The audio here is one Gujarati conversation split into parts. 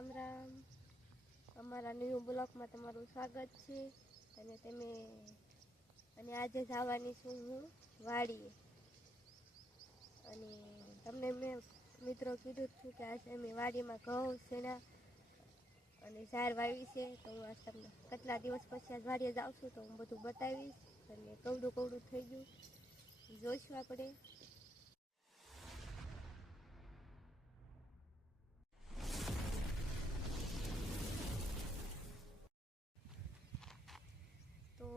રામ રામ. અમારા ન્યૂ બ્લોગમાં તમારું સ્વાગત છે. અને આજે જવાની છું હું વાડીએ. અને તમને મેં મિત્રો કીધું હતું કે આજે અમે વાડીમાં ઘઉં શેણા અને ઝાડ વાવી છે. તો હું આજ તમને કેટલા દિવસ પછી આજ વાડીએ જાઉં છું તો હું બધું બતાવીશ. અને કવડું કવડું થઈ ગયું જોઈશું આપણે. તો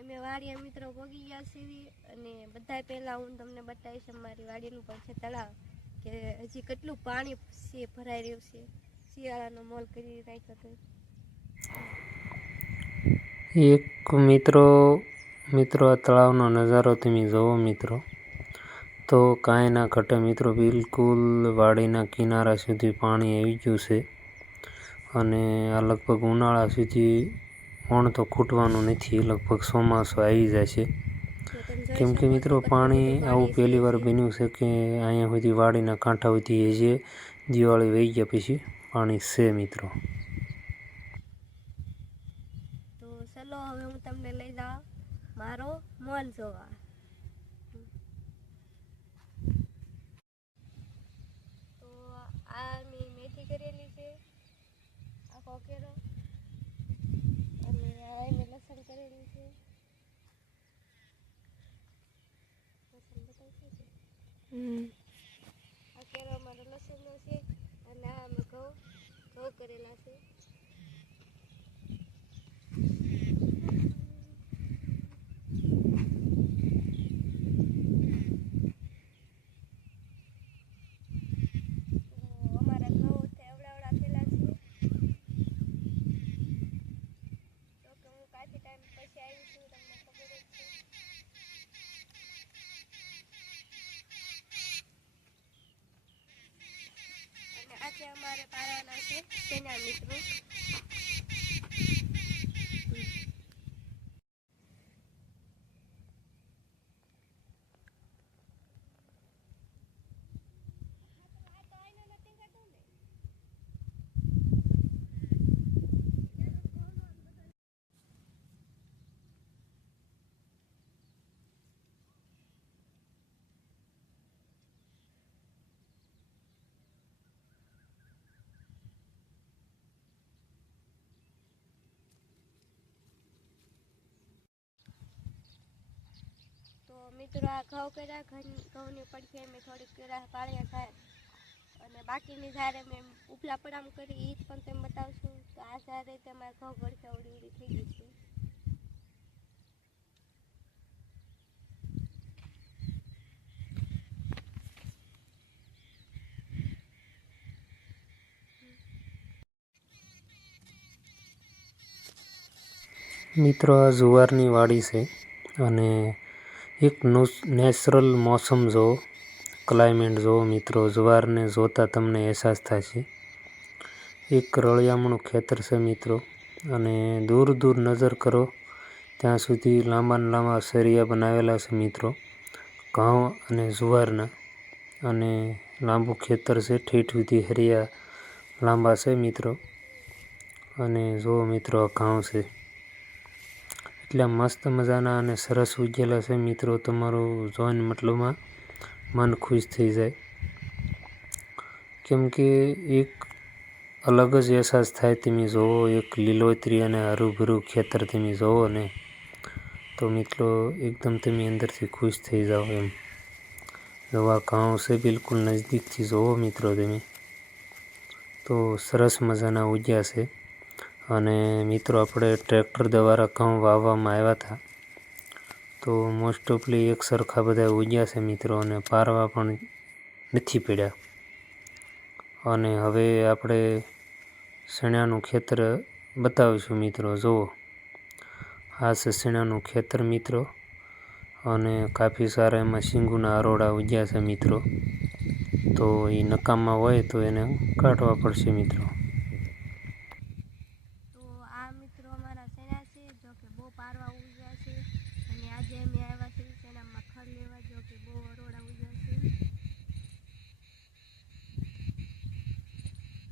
અમે વાડીએ મિત્રો પગી ગયા છીએ અને બધા પહેલાં હું તમને બતાવીશ અમારી વાડીનું પણ છે તળાવ કે હજી કેટલું પાણી છે ભરાઈ રહ્યું છે. શિયાળાનો મોલ કરી રાખ્યો હતો. એક મિત્રો આ તળાવનો નજારો તમે જોવો મિત્રો, તો કાંઈ ના ઘટે મિત્રો. બિલકુલ વાડીના કિનારા સુધી પાણી આવી ગયું છે અને આ લગભગ ઉનાળા સુધી ઓણ તો ખૂટવાનું નથી. લગભગ ચોમાસું આવી જાય છે. કેમ કે મિત્રો પાણી આવું પહેલી વાર બન્યું છે કે અહીંયા સુધી વાડીના કાંઠા સુધી જે દિવાળી વહી ગયા પછી પાણી છે મિત્રો. તો ચલો હવે હું તમને લઈ જાઉં મારો મોલ જોવા. તો આ મેં મેથી કરેલી છે, આ કોકેરો, અને આ મેં લસણ કરેલી છે. આ કેરો અમારો લસણનો છે અને આ અમે ઘઉં કરેલા છે. અમારા ઘઉં એવડા થયેલા છે. તો કે હું કાફી ટાઈમ પછી આવી છું, તમને ખબર જ છે. અને આજે અમારે પાડવાના છે શેણા મિત્રો. તો મિત્રો આ ઘઉં કર્યા, ઘઉંની પડખે મેં થોડીક પાળિયા થાય અને બાકીની જ્યારે મેં ઉપલા પડામ કરી એ જ પણ તેમ બતાવશું. તો આ જ્યારે તમારે ઘઉં પડખે ઉડી થઈ ગઈ છે. મિત્રો આ જુવારની વાડી છે અને એક નેચરલ મોસમ જો ક્લાઇમેટ જો મિત્રો, જુવારને જોતા તમને અહેસાસ થાય છે. એક રળિયામણું ખેતર છે મિત્રો, અને દૂર દૂર નજર કરો ત્યાં સુધી લાંબા સરિયા બનાવેલા છે મિત્રો, ઘઉં અને જુવારના. અને લાંબુ ખેતર છે, ઠેઠ સુધી હરિયા લાંબા છે મિત્રો. અને જો મિત્રો આ ઘઉં છે એટલા મસ્ત મજાના અને સરસ ઉગેલા છે મિત્રો. તમારું જોઈને મતલબમાં મન ખુશ થઈ જાય. કેમ કે એક અલગ જ અહેસાસ થાય. તમે જોવો એક લીલોતરી અને હરુભરું ખેતર તમે જોવો ને તો મિત્રો એકદમ તમે અંદરથી ખુશ થઈ જાઓ એમ. જોવા ઘઉં છે બિલકુલ નજદીકથી જોવો મિત્રો તમે, તો સરસ મજાના ઉગ્યા છે. અને મિત્રો આપણે ટ્રેક્ટર દ્વારા ઘઉં વાવવામાં આવ્યા હતા, તો મોસ્ટ ઓફલી એક સરખા બધા ઉગ્યા છે મિત્રો, અને પારવા પણ નથી પડ્યા. અને હવે આપણે શેણાનું ખેતર બતાવીશું મિત્રો. જુઓ આ છે શેણાનું ખેતર મિત્રો, અને કાફી સારા એમાં શીંગુના અરોડા ઉગ્યા છે મિત્રો. તો એ નકામા હોય તો એને કાઢવા પડશે મિત્રો. તો આ મિત્રો અમારા શેણા છે, જો કે બહુ પારવા ઉગ્યા છે. અને આજે અમે આવ્યા છીએ શેણામાં ખડ લેવા, જો કે બહુ અરોડા ઉગ્યા છે.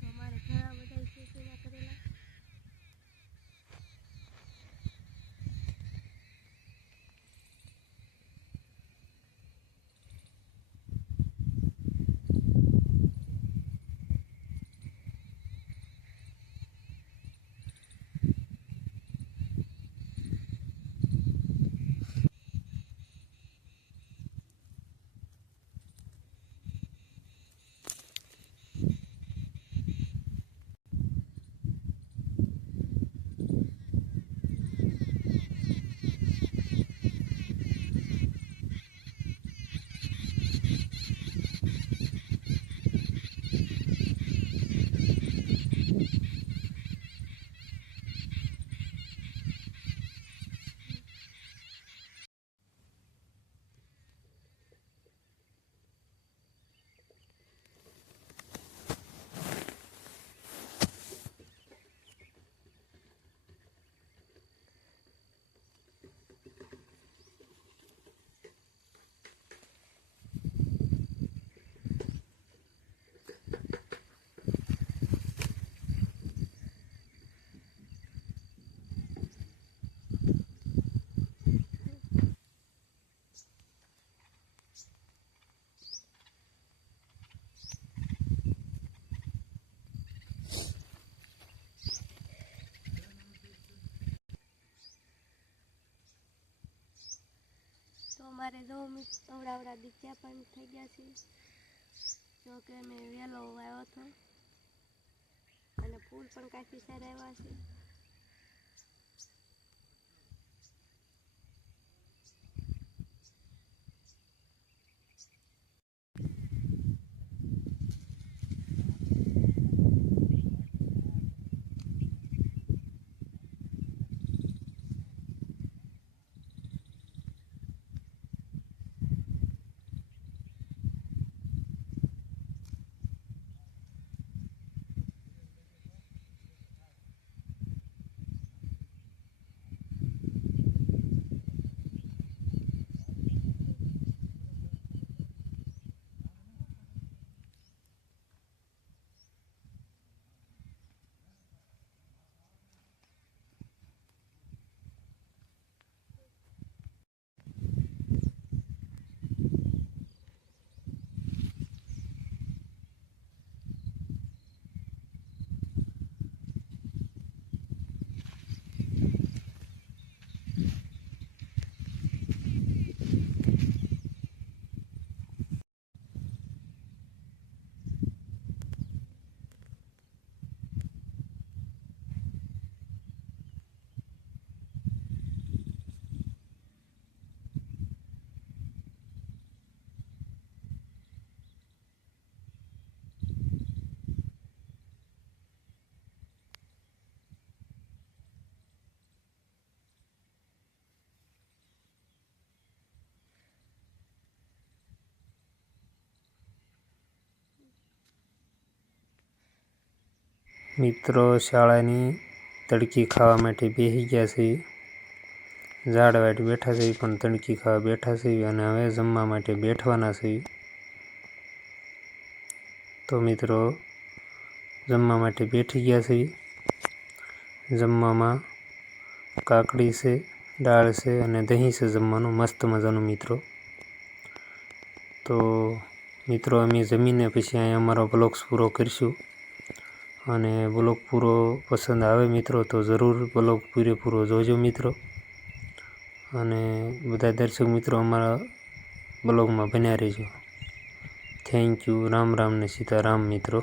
તો સવારે જો અવડા દીખ્યા પણ થઈ ગયા છે. જો કે મેં વહેલો આવ્યો હતો અને ફૂલ પણ કાફી સારા આવ્યા છે. મિત્રો શાળાની તડકી ખાવા માટે બેસી ગયા છે. ઝાડ વાટ બેઠા છે પણ તડકી ખાવા બેઠા છે અને હવે જમવા માટે બેઠવાના છે. તો મિત્રો જમવા માટે બેઠી ગયા છે. જમવામાં કાકડી છે, દાળ છે અને દહીં છે જમવાનું મસ્ત મજાનું મિત્રો. તો મિત્રો અમે જમીને પછી અહીંયા અમારો બ્લોગ્સ પૂરો કરીશું. અને બ્લોગ પૂરો પસંદ આવે મિત્રો તો જરૂર બ્લોગ પૂરેપૂરો જોજો મિત્રો. અને બધા દર્શક મિત્રો અમારા બ્લોગમાં બન્યા રહેજો. Thank you. રામ રામ ને સીતારામ મિત્રો.